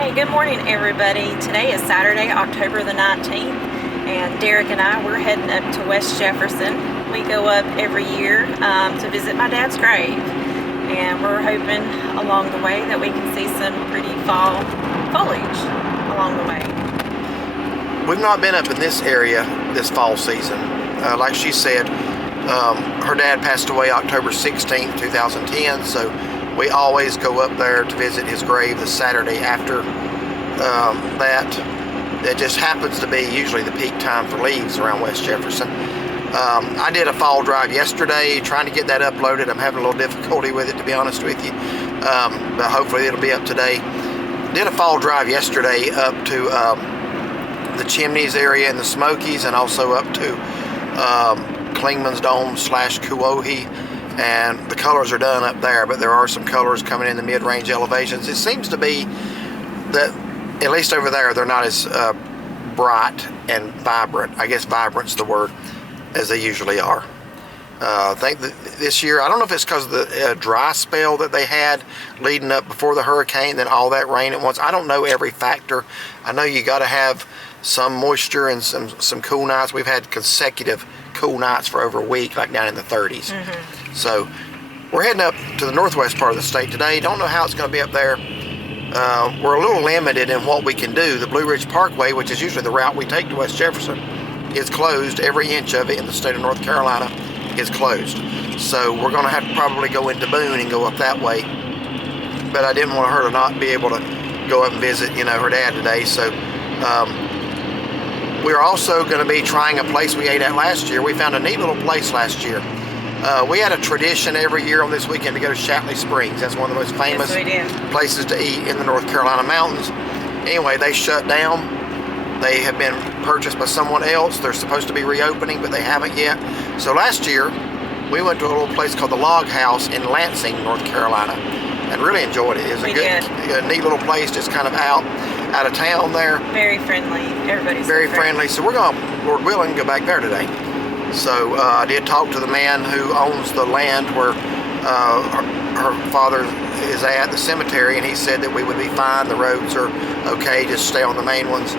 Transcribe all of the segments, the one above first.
Hey, good morning everybody. Today is Saturday, October the 19th, and Derek and I, we're heading up to West Jefferson. We go up every year to visit my dad's grave, and we're hoping along the way that we can see some pretty fall foliage along the way. We've not been up in this area this fall season. Like she said, her dad passed away October 16th, 2010, so we always go up there to visit his grave the Saturday after that. It just happens to be usually the peak time for leaves around West Jefferson. I did a fall drive yesterday trying to get that uploaded. I'm having a little difficulty with it, to be honest with you, but hopefully it'll be up today. Did a fall drive yesterday up to the Chimneys area in the Smokies, and also up to Klingman's Dome / Kuohi, and the colors are done up there, but there are some colors coming in the mid-range elevations. It seems to be that, at least over there, they're not as bright and vibrant, I guess vibrant's the word, as they usually are. I think that this year, I don't know if it's because of the dry spell that they had leading up before the hurricane, then all that rain at once. I don't know every factor. I know you got to have some moisture and some cool nights. We've had consecutive cool nights for over a week, like down in the 30s. So we're heading up to the northwest part of the state today. Don't know how it's going to be up there. We're a little limited in what we can do. The Blue Ridge Parkway, which is usually the route we take to West Jefferson, is closed. Every inch of it in the state of North Carolina is closed. So we're going to have to probably go into Boone and go up that way. But I didn't want her to not be able to go up and visit, her dad today. So we're also going to be trying a place we ate at last year. We found a neat little place last year. We had a tradition every year on this weekend to go to Shawnasi Springs. That's one of the most famous places to eat in the North Carolina mountains. Anyway, they shut down. They have been purchased by someone else. They're supposed to be reopening, but they haven't yet. So last year, we went to a little place called the Log House in Lansing, North Carolina, and really enjoyed it. It was a neat little place, just kind of out of town there. Very friendly. Everybody's very friendly. So we're going to, Lord willing, go back there today. So I did talk to the man who owns the land where her father is at, the cemetery, and he said that we would be fine. The roads are okay, just stay on the main ones.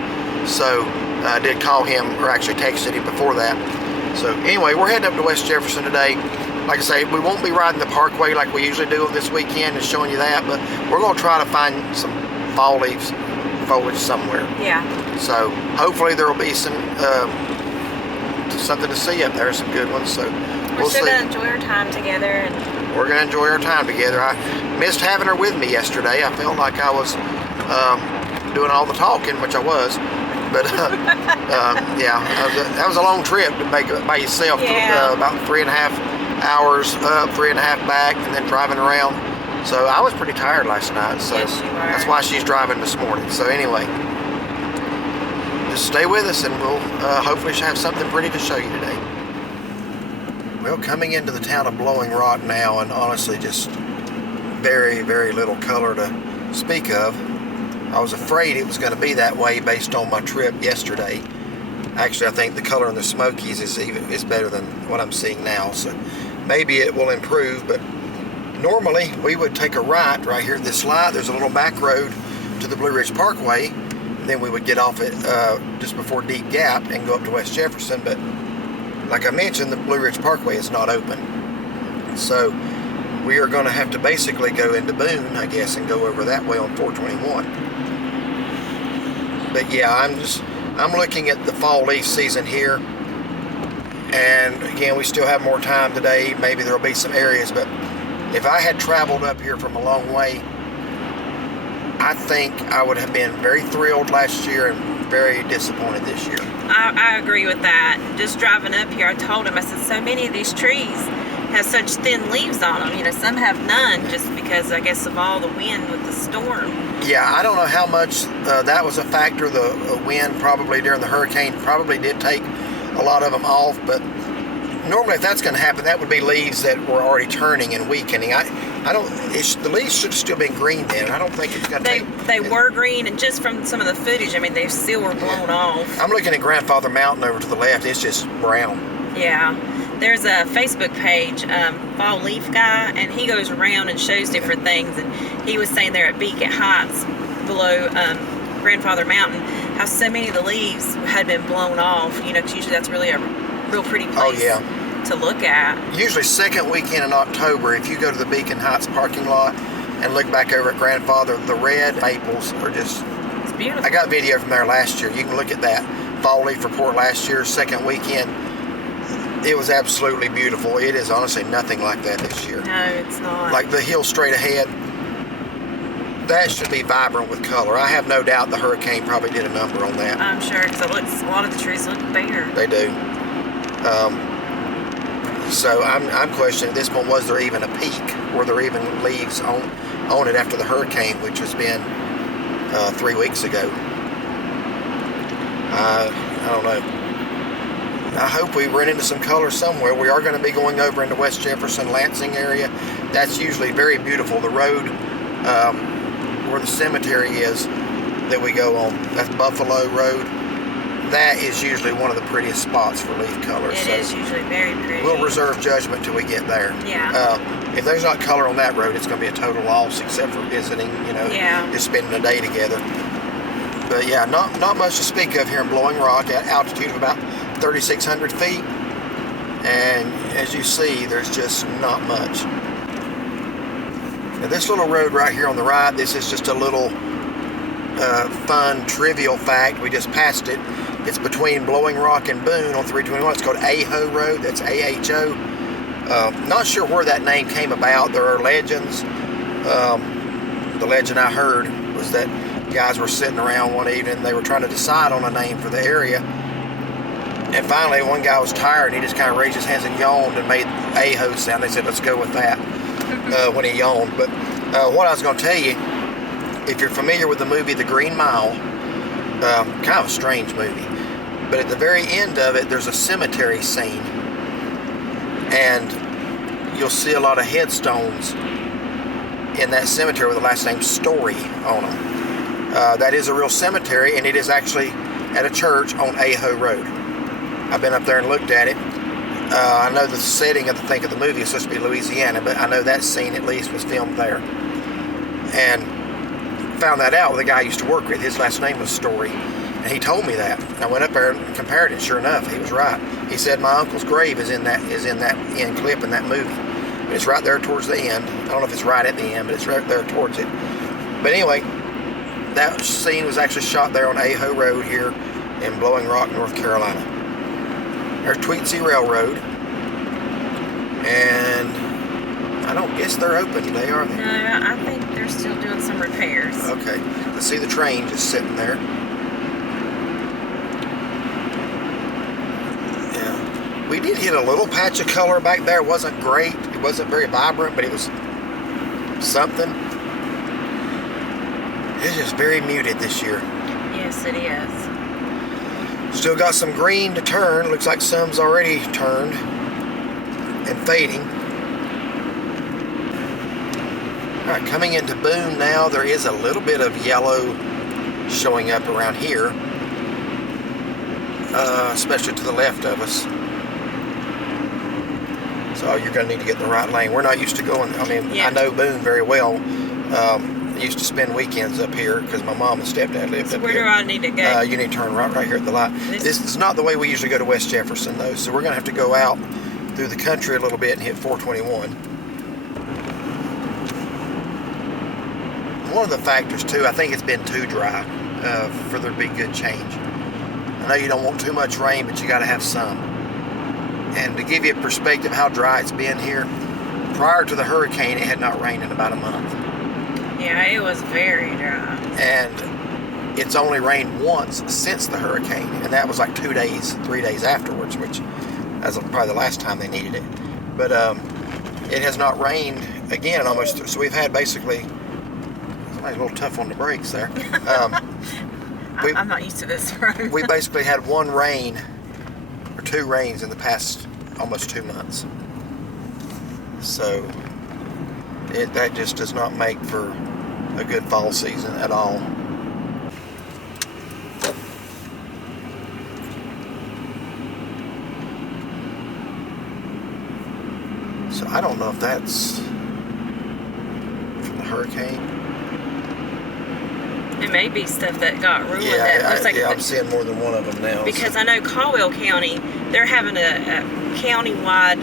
So I did call him, or actually texted him before that. So anyway, we're heading up to West Jefferson today. Like I say, we won't be riding the parkway like we usually do this weekend and showing you that, but we're going to try to find some fall leaves, foliage somewhere. Yeah. So hopefully there will be some something to see up there, some good ones. So we're still going to enjoy our time together. And we're going to enjoy our time together. I missed having her with me yesterday. I felt like I was doing all the talking, which I was. But yeah, that was a long trip to make it by yourself. Yeah. About 3.5 hours up, 3.5 back, and then driving around. So I was pretty tired last night. So yes, you were. That's why she's driving this morning. So anyway, just stay with us, and we'll hopefully have something pretty to show you today. Well, coming into the town of Blowing Rock now, and honestly just very, very little color to speak of. I was afraid it was going to be that way based on my trip yesterday. Actually, I think the color in the Smokies is better than what I'm seeing now, so maybe it will improve. But normally we would take a right here at this light. There's a little back road to the Blue Ridge Parkway. Then we would get off at just before Deep Gap and go up to West Jefferson. But like I mentioned, the Blue Ridge Parkway is not open. So we are going to have to basically go into Boone, I guess, and go over that way on 421. But yeah, I'm looking at the fall leaf season here. And again, we still have more time today. Maybe there'll be some areas, but if I had traveled up here from a long way, I think I would have been very thrilled last year and very disappointed this year. I agree with that. Just driving up here, I told him, I said, so many of these trees have such thin leaves on them. Some have none just because, I guess, of all the wind with the storm. Yeah, I don't know how much that was a factor. The wind probably during the hurricane probably did take a lot of them off, but normally if that's going to happen, that would be leaves that were already turning and weakening. The leaves should have still been green then. I don't think it's going to They were green, and just from some of the footage, they still were blown off. I'm looking at Grandfather Mountain over to the left. It's just brown. Yeah. There's a Facebook page, Fall Leaf Guy, and he goes around and shows different things. And he was saying there at Beacon Heights, below Grandfather Mountain, how so many of the leaves had been blown off. You know, 'cause usually that's really a real pretty place to look at. Usually second weekend in October, if you go to the Beacon Heights parking lot and look back over at Grandfather, the red maples are just... It's beautiful. I got video from there last year. You can look at that fall leaf report last year, second weekend. It was absolutely beautiful. It is honestly nothing like that this year. No, it's not. Like the hill straight ahead, that should be vibrant with color. I have no doubt the hurricane probably did a number on that. I'm sure, because a lot of the trees look bare. They do. So I'm questioning at this point, was there even a peak? Were there even leaves on it after the hurricane, which has been 3 weeks ago? I don't know. I hope we run into some color somewhere. We are going to be going over into West Jefferson, Lansing area. That's usually very beautiful. The road where the cemetery is that we go on, that's Buffalo Road. That is usually one of the prettiest spots for leaf color. It is usually very pretty. We'll reserve judgment till we get there. Yeah. If there's not color on that road, it's going to be a total loss, except for visiting, you know, just spending a day together. But yeah, not much to speak of here in Blowing Rock at altitude of about 3,600 feet. And as you see, there's just not much. Now this little road right here on the right, this is just a little fun, trivial fact. We just passed it. It's between Blowing Rock and Boone on 321. It's called Aho Road. That's A-H-O. Not sure where that name came about. There are legends. The legend I heard was that guys were sitting around one evening. They were trying to decide on a name for the area. And finally, one guy was tired, and he just kind of raised his hands and yawned and made Aho sound. They said, let's go with that when he yawned. But what I was going to tell you, if you're familiar with the movie The Green Mile, kind of a strange movie, but at the very end of it, there's a cemetery scene, and you'll see a lot of headstones in that cemetery with the last name Story on them. That is a real cemetery, and it is actually at a church on Aho Road. I've been up there and looked at it. I know the setting of the movie is supposed to be Louisiana, but I know that scene at least was filmed there. And found that out with a guy I used to work with. His last name was Story, and he told me that. And I went up there and compared it. Sure enough, he was right. He said my uncle's grave is in that end clip in that movie. But it's right there towards the end. I don't know if it's right at the end, but it's right there towards it. But anyway, that scene was actually shot there on Aho Road here in Blowing Rock, North Carolina. There's Tweetsy Railroad, and I don't guess they're open today, are they? No, I think they're still doing some repairs. Okay. Let's see the train just sitting there. Yeah. We did hit a little patch of color back there. It wasn't great. It wasn't very vibrant, but it was something. It's just very muted this year. Yes, it is. Still got some green to turn. Looks like some's already turned and fading. Alright, coming into Boone now, there is a little bit of yellow showing up around here, especially to the left of us. So you're going to need to get in the right lane. We're not used to going, I know Boone very well. I used to spend weekends up here because my mom and stepdad lived up here. Where do I need to go? You need to turn right here at the light. This is not the way we usually go to West Jefferson, though, so we're going to have to go out through the country a little bit and hit 421. One of the factors, too, I think it's been too dry for there to be good change. I know you don't want too much rain, but you got to have some. And to give you a perspective how dry it's been here, prior to the hurricane, it had not rained in about a month. Yeah, it was very dry. And it's only rained once since the hurricane, and that was like 2 days, 3 days afterwards, which that's probably the last time they needed it. But it has not rained again almost, so we've had basically, somebody's a little tough on the brakes there. I'm not used to this road. We basically had one rain, or 2 rains in the past almost 2 months. So that just does not make for a good fall season at all. So I don't know if that's from the hurricane. It may be stuff that got ruined. Yeah, that looks like I'm seeing more than one of them now. Because I know Caldwell County, they're having a county-wide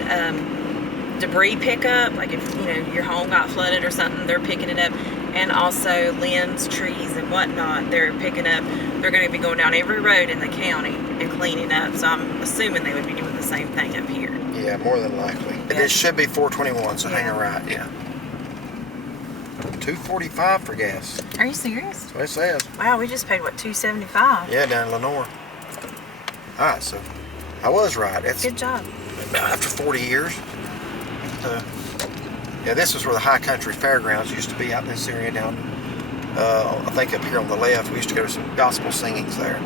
debris pickup. Like if your home got flooded or something, they're picking it up. And also limbs, trees, and whatnot, they're picking up. They're going to be going down every road in the county and cleaning up. So I'm assuming they would be doing the same thing up here. Yeah, more than likely. Yeah. This should be 421, so hang a right, yeah. $2.45 for gas. Are you serious? That's what it says. Wow, we just paid, what, $2.75? Yeah, down in Lenore. Alright, so I was right. That's good job. After 40 years. Yeah, this was where the High Country Fairgrounds used to be out in this area down, I think up here on the left. We used to go to some gospel singings there.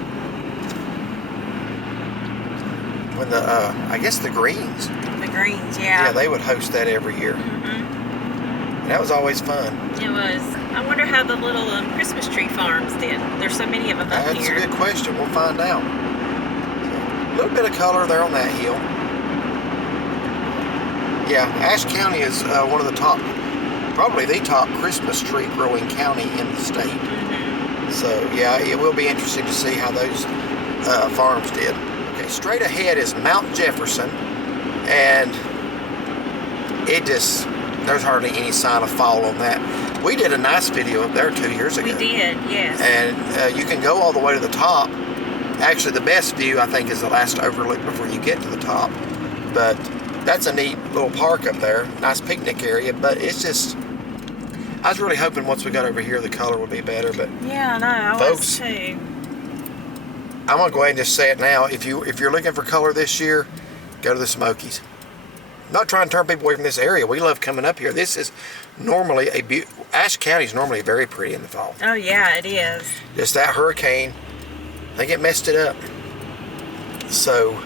When I guess the Greens. The Greens, yeah. Yeah, they would host that every year. And that was always fun. It was. I wonder how the little Christmas tree farms did. There's so many of them up here. That's a good question. We'll find out. So, a little bit of color there on that hill. Yeah, Ashe County is one of the top, probably the top Christmas tree growing county in the state. So yeah, it will be interesting to see how those farms did. Okay, straight ahead is Mount Jefferson, and there's hardly any sign of fall on that. We did a nice video up there 2 years ago. We did, yes. And you can go all the way to the top. Actually, the best view, I think, is the last overlook before you get to the top. But that's a neat little park up there. Nice picnic area, but it's just, I was really hoping once we got over here the color would be better, but yeah, I know, I was too. I'm gonna go ahead and just say it now. If you're looking for color this year, go to the Smokies. I'm not trying to turn people away from this area. We love coming up here. This is normally Ashe County is normally very pretty in the fall. Oh yeah, it is. Just that hurricane, I think it messed it up. So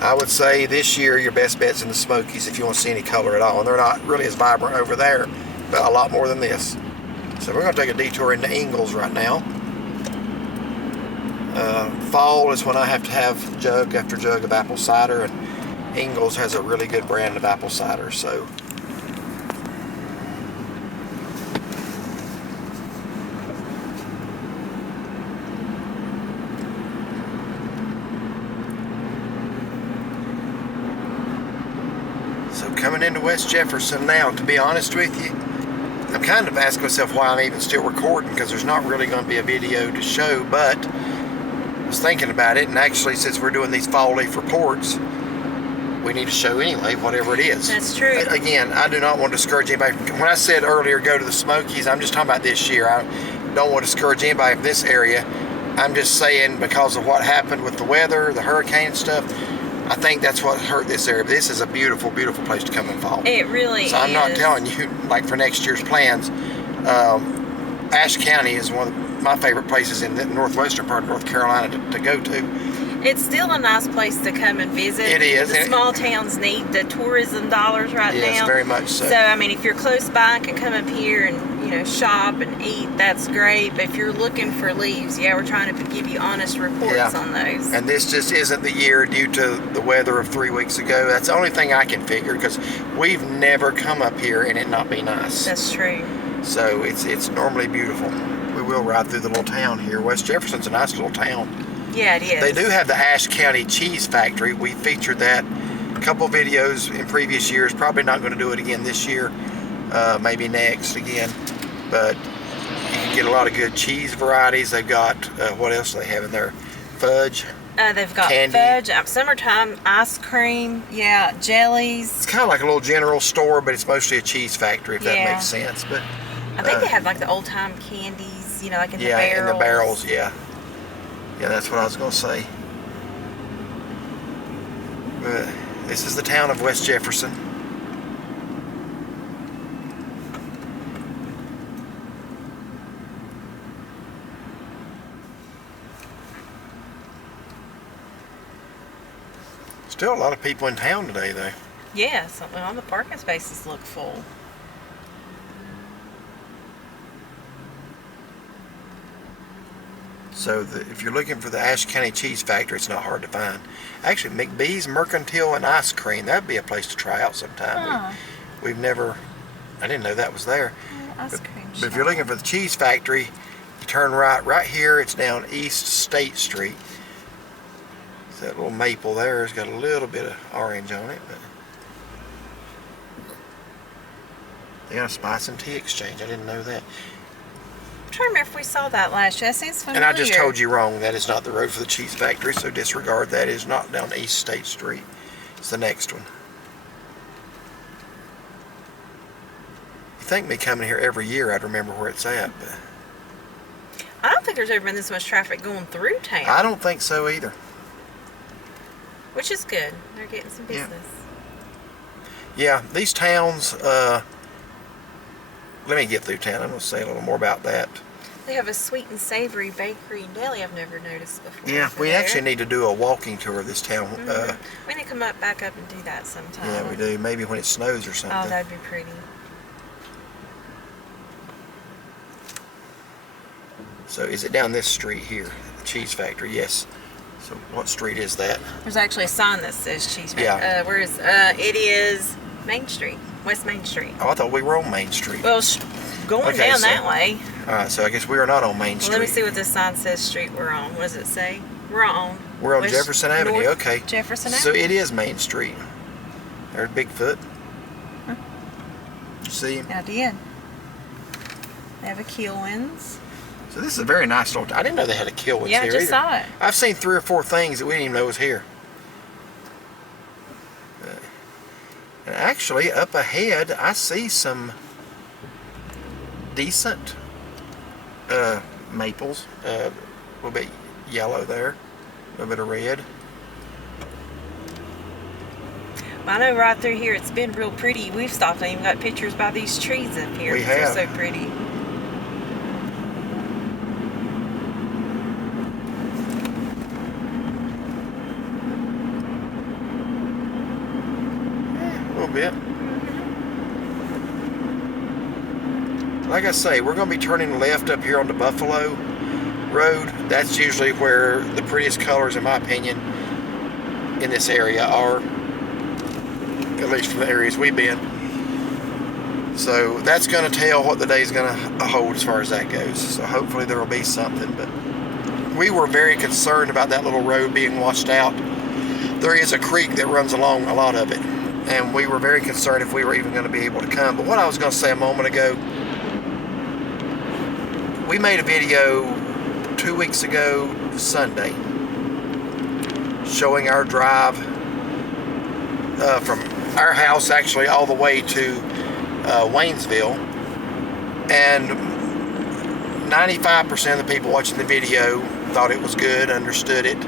I would say this year your best bet's in the Smokies if you want to see any color at all. And they're not really as vibrant over there, but a lot more than this. So we're going to take a detour into Ingalls right now. Fall is when I have to have jug after jug of apple cider, and Ingalls has a really good brand of apple cider. So coming into West Jefferson now, to be honest with you, I'm kind of asking myself why I'm even still recording, because there's not really going to be a video to show, but I was thinking about it, and actually since we're doing these fall leaf reports, we need to show anyway, whatever it is. That's true. Again, I do not want to discourage anybody. When I said earlier go to the Smokies, I'm just talking about this year. I don't want to discourage anybody from this area. I'm just saying because of what happened with the weather, the hurricane and stuff, I think that's what hurt this area. But this is a beautiful, beautiful place to come and fall. It really is. So I'm not telling you, like for next year's plans, Ashe County is one of my favorite places in the northwestern part of North Carolina to go to. It's still a nice place to come and visit. It is. The small towns need the tourism dollars right now. Yes, very much so. So, I mean, if you're close by and can come up here and, shop and eat, that's great. But if you're looking for leaves, yeah, we're trying to give you honest reports on those. And this just isn't the year due to the weather of 3 weeks ago. That's the only thing I can figure, because we've never come up here and it not be nice. That's true. So it's normally beautiful. We will ride through the little town here. West Jefferson's a nice little town. Yeah, it is. They do have the Ashe County Cheese Factory. We featured that a couple videos in previous years. Probably not going to do it again this year. Maybe next again. But you can get a lot of good cheese varieties. They've got, what else do they have in there? Fudge. They've got candy. Fudge, summertime ice cream, jellies. It's kind of like a little general store, but it's mostly a cheese factory, if that makes sense. But I think they have like the old time candies, like in the barrels. Yeah, in the barrels, yeah. Yeah, that's what I was going to say. But this is the town of West Jefferson. Still a lot of people in town today, though. Yes, all the parking spaces look full. So if you're looking for the Ashe County Cheese Factory, it's not hard to find. Actually, McBee's Mercantile and Ice Cream, that'd be a place to try out sometime. We've never, I didn't know that was there. Ice cream but if you're looking for the cheese factory, You turn right here, it's down East State Street. So that little maple there has got a little bit of orange on it, but they got a spice and tea exchange. I didn't know that. I'm trying to remember if we saw that last year. That seems familiar. And I just told you wrong. That is not the road for the cheese factory, so disregard that. It is not down East State Street. It's the next one. You think me coming here every year, I'd remember where it's at, but I don't think there's ever been this much traffic going through town. I don't think so either. Which is good. They're getting some business. Yeah, these towns, let me get through town. I'm going to say a little more about that. They have a sweet and savory bakery and deli I've never noticed before. Yeah, we actually need to do a walking tour of this town. We need to come back up and do that sometime. Yeah, we do. Maybe when it snows or something. Oh, that'd be pretty. So is it down this street here, the cheese factory? Yes. So what street is that? There's actually a sign that says cheese factory. Yeah. Where is it is Main Street, West Main Street. Oh, I thought we were on Main Street. Well, going down that way. All right, so I guess we are not on Main Street. Well, let me see what this sign says street we're on. What does it say? We're on West Jefferson Avenue. North Okay. Jefferson Avenue. So it is Main Street. There's Bigfoot. Huh. You see him? I did. They have a Kilwins. So this is a very nice little. I didn't know they had a Kilwins Yeah, here. I just either. saw it. I've seen 3 or 4 things that we didn't even know was here. And actually, up ahead, I see some decent maples. A little bit yellow there, a little bit of red. I know right through here it's been real pretty. We've stopped and even got pictures by these trees up here. We have. They're so pretty. A little bit. Like I say, we're going to be turning left up here on the Buffalo Road. That's usually where the prettiest colors, in my opinion, in this area are, at least from the areas we've been. So that's going to tell what the day's going to hold as far as that goes. So hopefully there will be something. But we were very concerned about that little road being washed out. There is a creek that runs along a lot of it, and we were very concerned if we were even going to be able to come. But what I was going to say a moment ago, we made a video 2 weeks ago Sunday showing our drive from our house actually all the way to Waynesville, and 95% of the people watching the video thought it was good, understood it.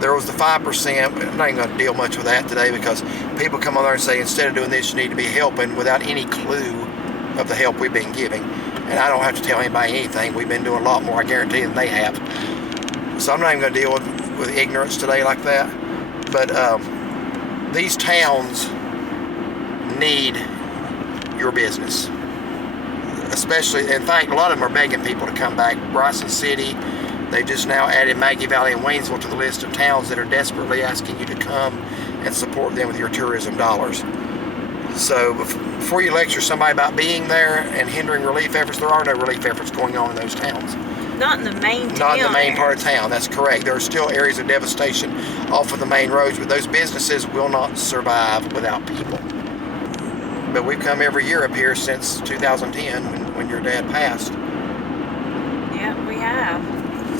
There was the 5%. I'm not even going to deal much with that today, because people come on there and say, instead of doing this, you need to be helping, without any clue of the help we've been giving. And I don't have to tell anybody anything. We've been doing a lot more, I guarantee, than they have. So I'm not even going to deal with ignorance today like that. But these towns need your business. Especially, in fact, a lot of them are begging people to come back. Bryson City, they've just now added Maggie Valley and Waynesville to the list of towns that are desperately asking you to come and support them with your tourism dollars. So before you lecture somebody about being there and hindering relief efforts, there are no relief efforts going on in those towns. Not in the main town. Not in the main part of town, that's correct. There are still areas of devastation off of the main roads, but those businesses will not survive without people. But we've come every year up here since 2010 when your dad passed. Yeah, we have.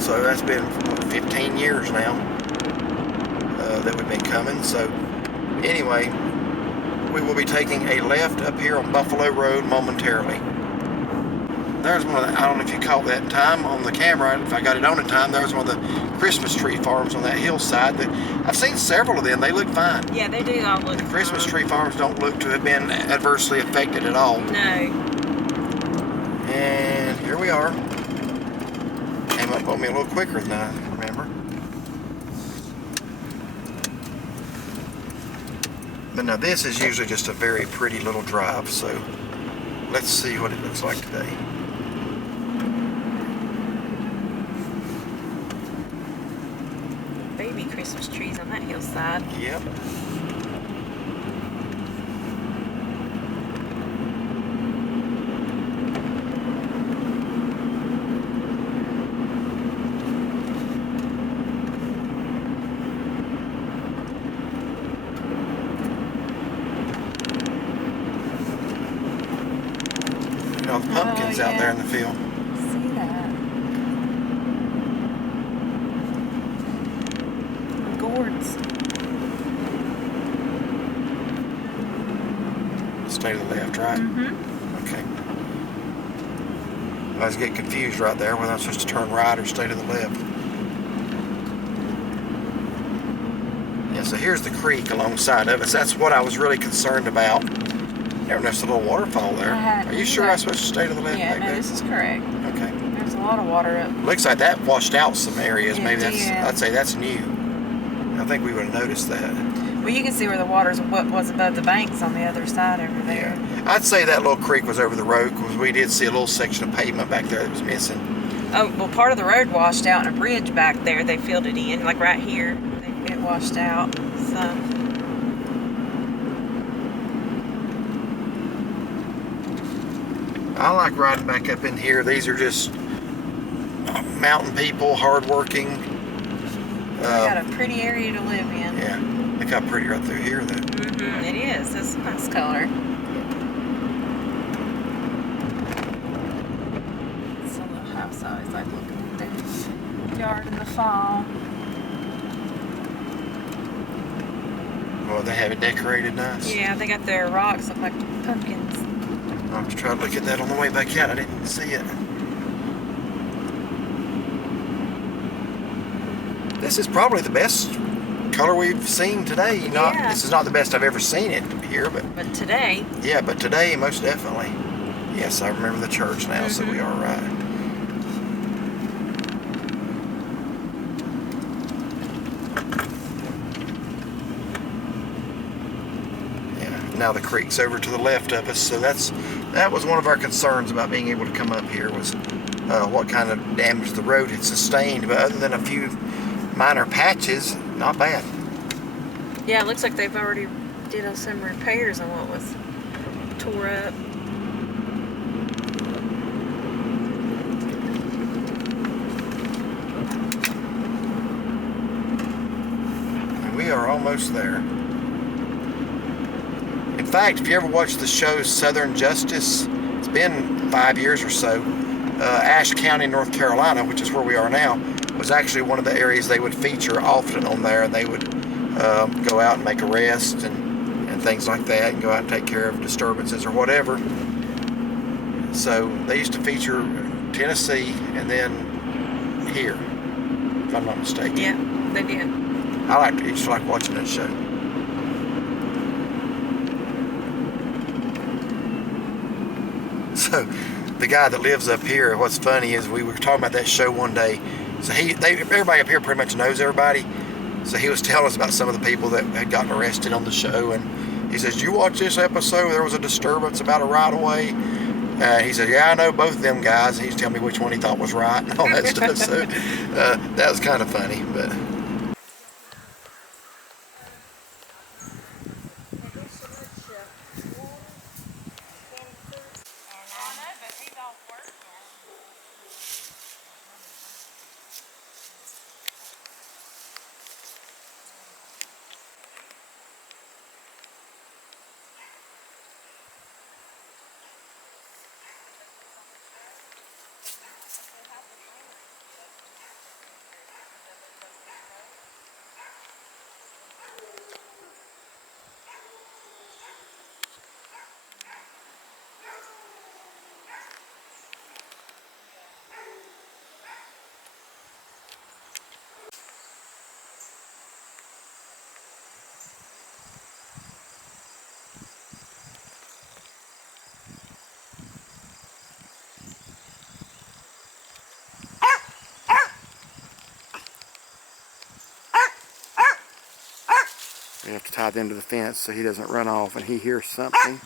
So that's been 15 years now that we've been coming. So anyway, we will be taking a left up here on Buffalo Road momentarily. There's one of the, I don't know if you caught that in time on the camera, if I got it on in time, there was one of the Christmas tree farms on that hillside that I've seen several of them. They look fine. Yeah, they do all look The Christmas tree farms don't look to have been adversely affected at all. No. And here we are. Came up on me a little quicker than I remember. But now this is usually just a very pretty little drive, so let's see what it looks like today. Baby Christmas trees on that hillside. Yep. out there in the field. See that. Gourds. Stay to the left, right? Mm-hmm. Okay. I was getting confused right there whether I'm supposed to turn right or stay to the left. Yeah, so here's the creek alongside of us. That's what I was really concerned about. There's a little waterfall there. Are you sure I'm supposed to stay to the left? Yeah, no, this is correct. Okay. There's a lot of water up. Looks like that washed out some areas. It Maybe did. I'd say that's new. I think we would have noticed that. Well, you can see where the water's what was above the banks on the other side over there. Yeah. I'd say that little creek was over the road because we did see a little section of pavement back there that was missing. Oh, well, part of the road washed out and a bridge back there. They filled it in, like right here. It washed out. So. I like riding back up in here. These are just mountain people, hardworking. We got a pretty area to live in. Yeah, look how pretty right through here, though. Mm-hmm, it is. It's a nice color. It's a little house. I always like looking at their yard in the fall. Well, they have it decorated nice. Yeah, they got their rocks look like pumpkins. I'll have to try to look at that on the way back out. I didn't see it. This is probably the best color we've seen today. This is not the best I've ever seen it here, but today. Yeah, but today most definitely. Yes, I remember the church now, so we are right. Yeah, now the creek's over to the left of us, so that was one of our concerns about being able to come up here was what kind of damage the road had sustained, but other than a few minor patches, not bad. Yeah, it looks like they've already did some repairs on what was tore up. And we are almost there. In fact, if you ever watched the show Southern Justice, it's been 5 years or so, Ashe County, North Carolina, which is where we are now, was actually one of the areas they would feature often on there, and they would go out and make arrests and things like that, and go out and take care of disturbances or whatever. So they used to feature Tennessee and then here, if I'm not mistaken. Yeah, they did. I used to like watching that show. So the guy that lives up here, what's funny is we were talking about that show one day. So everybody up here pretty much knows everybody. So he was telling us about some of the people that had gotten arrested on the show, and he says, "Did you watch this episode? There was a disturbance about a right-of-way." He said, "Yeah, I know both of them guys." And he's telling me which one he thought was right and all that stuff. So that was kind of funny, but. We have to tie them to the fence so he doesn't run off and he hears something.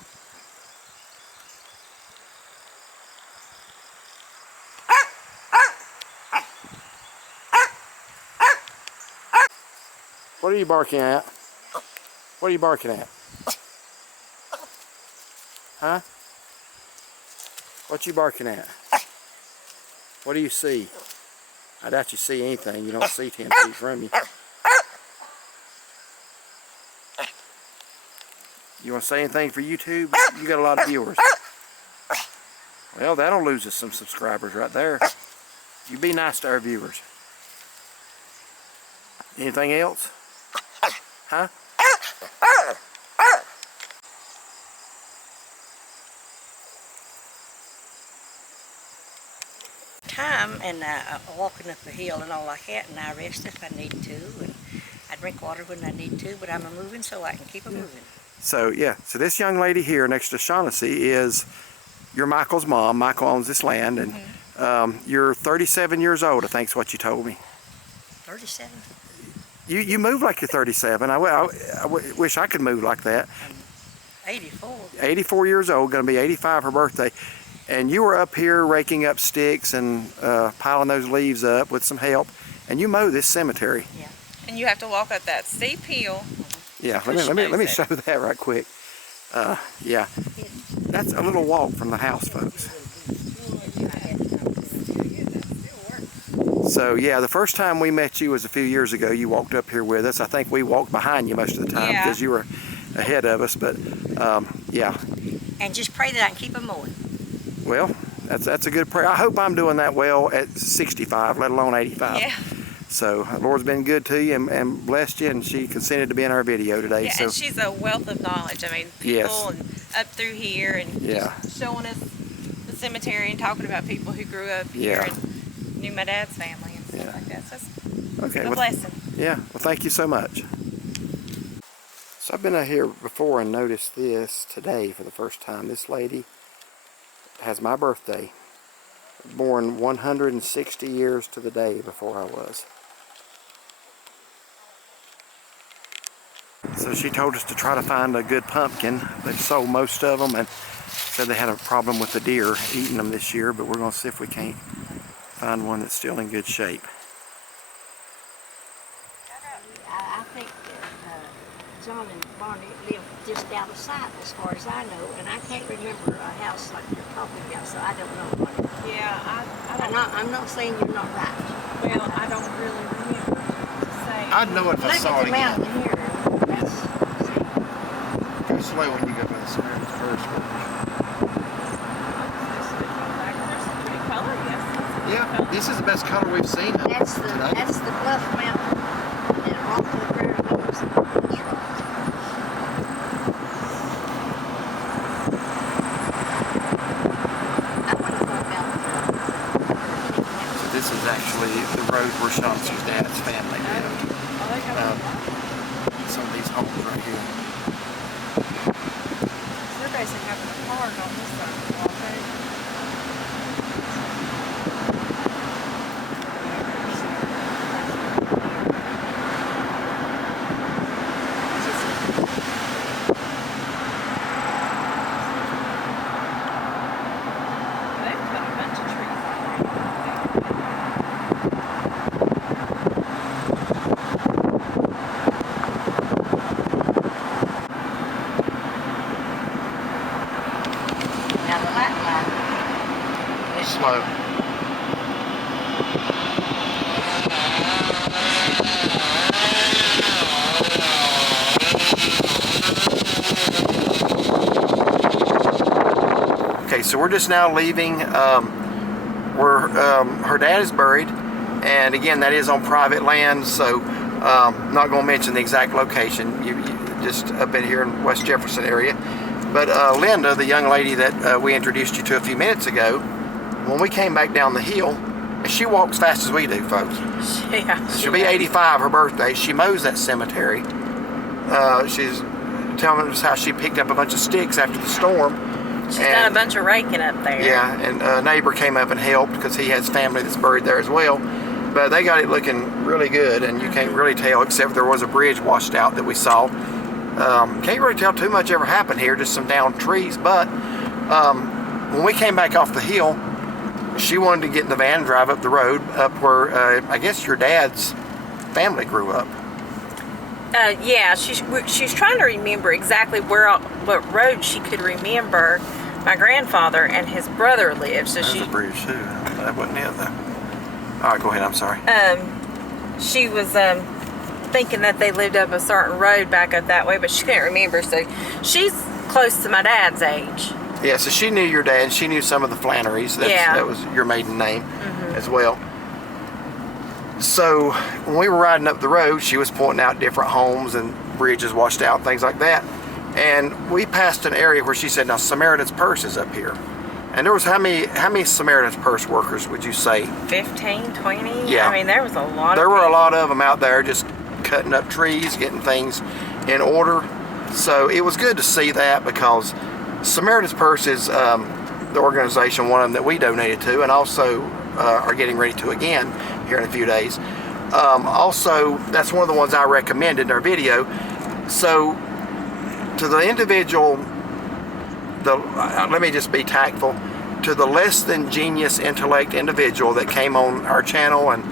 What are you barking at? What are you barking at? Huh? What you barking at? What do you see? I doubt you see anything. You don't see 10 feet from you. You want to say anything for YouTube? You got a lot of viewers. Well, that'll lose us some subscribers right there. You be nice to our viewers. Anything else? Huh? Time and walking up the hill and all like that, and I rest if I need to, and I drink water when I need to, but I'm moving so I can keep moving. So yeah, so this young lady here next to Shawnasi is your Michael's mom. Michael owns this land, and you're 37 years old, I think is what you told me. 37? You move like you're 37. I wish I could move like that. I'm 84. 84 years old, going to be 85 her birthday. And you were up here raking up sticks and piling those leaves up with some help, and you mow this cemetery. Yeah. And you have to walk up that steep hill. Yeah, let me show that right quick. Yeah, that's a little walk from the house, folks. So yeah, the first time we met you was a few years ago. You walked up here with us. I think we walked behind you most of the time because you were ahead of us. But yeah. And just pray that I can keep them mowing. Well, that's a good prayer. I hope I'm doing that well at 65, let alone 85. Yeah. So the Lord's been good to you and blessed you, and she consented to be in our video today. Yeah, so and she's a wealth of knowledge. I mean, people and up through here and just showing us the cemetery and talking about people who grew up here and knew my dad's family and stuff like that. So it's a blessing. Yeah, well, thank you so much. So I've been out here before and noticed this today for the first time. This lady has my birthday, born 160 years to the day before I was. So she told us to try to find a good pumpkin. They've sold most of them and said they had a problem with the deer eating them this year, but we're going to see if we can't find one that's still in good shape. I think that John and Barney live just down the side as far as I know, and I can't remember a house like you're talking about, so I don't know what. Yeah, I'm not saying you're not right. well, I don't really remember to say. I'd know it if I saw it again. Look at the mountain here. Go slow when you go by the cemetery first. Yeah, this is the best color we've seen. That's the bluff mountain, and off the prairie hills. So this is actually the road where Shawnasi's dad's family lived. Some of these homes right here. They're basically having a park on this side of the wall, they've put a bunch of trees Now the light line is Slow. Okay, so we're just now leaving where her dad is buried, and again, that is on private land, so not going to mention the exact location. You just up in here in West Jefferson area. But Linda, the young lady that we introduced you to a few minutes ago, when we came back down the hill, and she walks fast as we do, folks. yeah. She'll be 85, her birthday. She mows that cemetery. She's telling us how she picked up a bunch of sticks after the storm. She's done a bunch of raking up there. Yeah, and a neighbor came up and helped because he has family that's buried there as well. But they got it looking really good, and you can't really tell, except there was a bridge washed out that we saw. Can't really tell too much ever happened here, just some downed trees. But when we came back off the hill, she wanted to get in the van and drive up the road up where I guess your dad's family grew up. Yeah, she's trying to remember exactly what road she could remember my grandfather and his brother lived. So There's a bridge too. That wasn't it though. All right, go ahead. I'm sorry. She was thinking that they lived up a certain road back up that way, but she couldn't remember. So she's close to my dad's age. Yeah, so she knew your dad. She knew some of the Flannerys. That was your maiden name as well. So when we were riding up the road, she was pointing out different homes and bridges washed out, things like that. And we passed an area where she said, now Samaritan's Purse is up here. And there was how many Samaritan's Purse workers would you say? 15, 20? Yeah. I mean, there was a lot There of were people. a lot of them out there just cutting up trees, getting things in order. So it was good to see that, because Samaritan's Purse is the organization, one of them that we donated to, and also are getting ready to again here in a few days. Also, that's one of the ones I recommended in our video. So to the individual, let me just be tactful, to the less than genius intellect individual that came on our channel and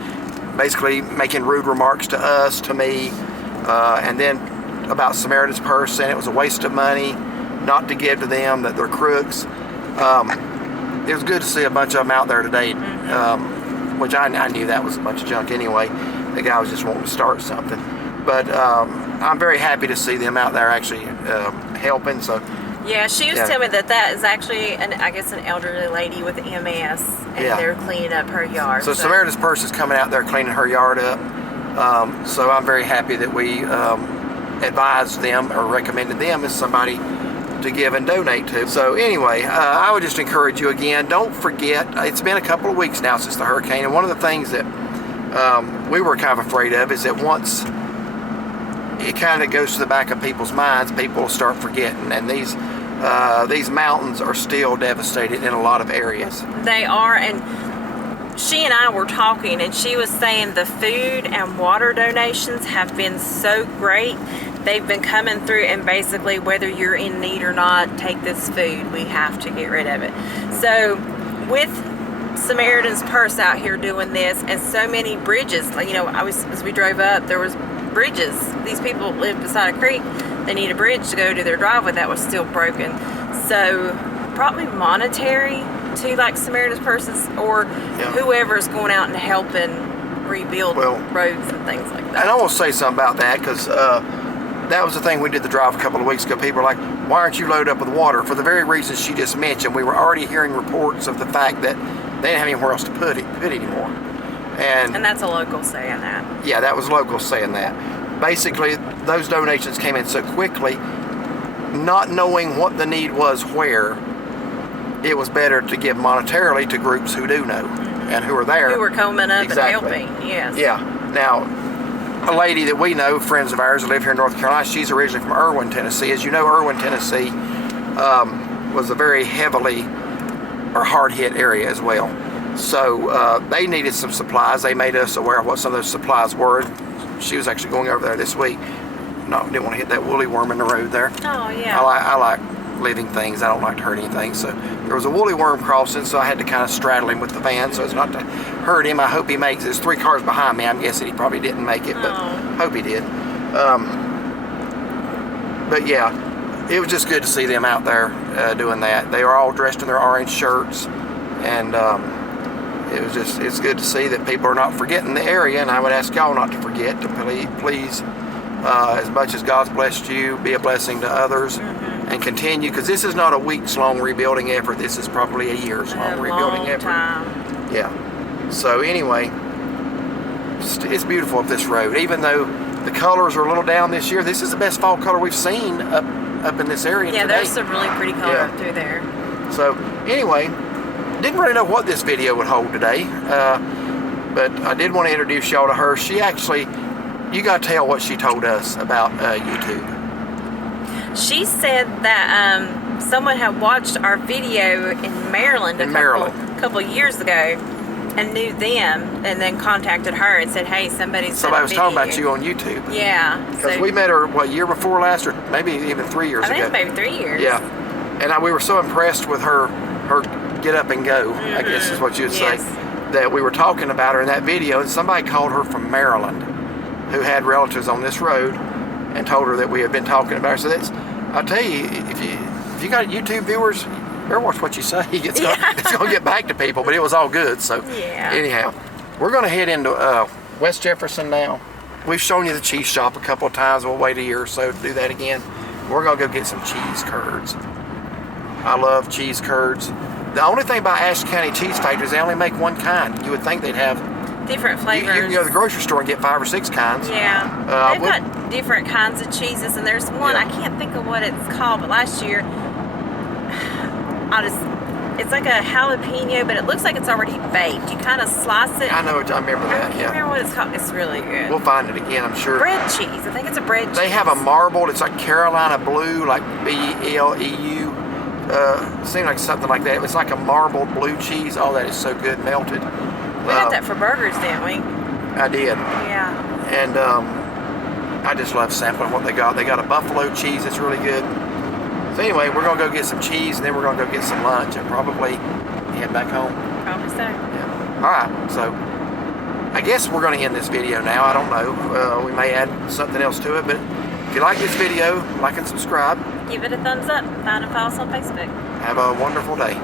basically making rude remarks to us, to me, and then about Samaritan's Purse, saying it was a waste of money not to give to them, that they're crooks. It was good to see a bunch of them out there today, which I knew that was a bunch of junk anyway. The guy was just wanting to start something. But I'm very happy to see them out there actually helping. So Yeah, she was telling me that is actually, I guess, an elderly lady with MS, and they're cleaning up her yard. So Samaritan's Purse is coming out there cleaning her yard up. So I'm very happy that we advised them or recommended them as somebody to give and donate to. So anyway, I would just encourage you again, don't forget, it's been a couple of weeks now since the hurricane, and one of the things that we were kind of afraid of is that once it kind of goes to the back of people's minds, people will start forgetting, and these mountains are still devastated in a lot of areas. They are, and she and I were talking, and she was saying the food and water donations have been so great. They've been coming through, and basically, whether you're in need or not, take this food. We have to get rid of it. So with Samaritan's Purse out here doing this, and so many bridges, like, you know, as we drove up, there was bridges. These people live beside a creek. They need a bridge to go to their driveway that was still broken. So probably monetary to like Samaritan's Purses, or whoever's going out and helping rebuild roads and things like that. And I want to say something about that, because that was the thing we did the drive a couple of weeks ago. People are like, why aren't you loaded up with water? For the very reasons she just mentioned. We were already hearing reports of the fact that they didn't have anywhere else to put it anymore. And that's a local saying that. Yeah, that was locals saying that. Basically, those donations came in so quickly, not knowing what the need was where, it was better to give monetarily to groups who do know and who are there. Who are coming up and helping, yes. Yeah. Now, a lady that we know, friends of ours that live here in North Carolina, she's originally from Erwin, Tennessee. As you know, Erwin, Tennessee was a very heavily or hard-hit area as well. So they needed some supplies. They made us aware of what some of those supplies were. She was actually going over there this week. No, didn't want to hit that woolly worm in the road there. Oh, yeah. I like living things. I don't like to hurt anything. So there was a woolly worm crossing, so I had to kind of straddle him with the van so as not to hurt him. I hope he makes it. There's 3 cars behind me. I'm guessing he probably didn't make it, but hope he did. But yeah, it was just good to see them out there doing that. They were all dressed in their orange shirts, and it's good to see that people are not forgetting the area. And I would ask y'all not to forget to please, as much as God's blessed you, be a blessing to others. And continue, because this is not a weeks-long rebuilding effort. This is probably a years-long rebuilding effort. Time. Yeah. So anyway, it's beautiful up this road. Even though the colors are a little down this year, this is the best fall color we've seen up in this area. Yeah, today. there's some really pretty color through there. So anyway, didn't really know what this video would hold today, but I did want to introduce y'all to her. She actually, you got to tell what she told us about YouTube. She said that someone had watched our video in Maryland a couple years ago and knew them, and then contacted her and said, hey, somebody was talking about you on YouTube. Yeah. Because we met her, year before last, or maybe even 3 years ago. I think maybe 3 years. Yeah. And we were so impressed with her get up and go, I guess is what you would say, that we were talking about her in that video, and somebody called her from Maryland who had relatives on this road and told her that we had been talking about her. So I'll tell you, if you got YouTube viewers, better watch what you say. It's going to get back to people, but it was all good. So anyhow, we're going to head into West Jefferson now. We've shown you the cheese shop a couple of times. We'll wait a year or so to do that again. We're going to go get some cheese curds. I love cheese curds. The only thing about Ashe County Cheese Factory is they only make one kind. You would think they'd have different you flavors. can go to the grocery store and get 5 or 6 kinds. Yeah, they've got different kinds of cheeses, and there's one, I can't think of what it's called, but last year, it's like a jalapeno, but it looks like it's already baked. You kind of slice it. I remember that, I can't remember what it's called. It's really good. We'll find it again, I'm sure. Bread cheese. I think it's a bread cheese. They have a marbled, it's like Carolina Blue, like BLEU. Seems like something like that. It's like a marbled blue cheese. Oh, that is so good, melted. We got that for burgers, didn't we? I did. Yeah. And I just love sampling what they got. They got a buffalo cheese that's really good. So anyway, we're going to go get some cheese, and then we're going to go get some lunch and probably head back home. Probably so. Yeah. All right, so I guess we're going to end this video now. I don't know. We may add something else to it, but if you like this video, like and subscribe. Give it a thumbs up. Find and follow us on Facebook. Have a wonderful day.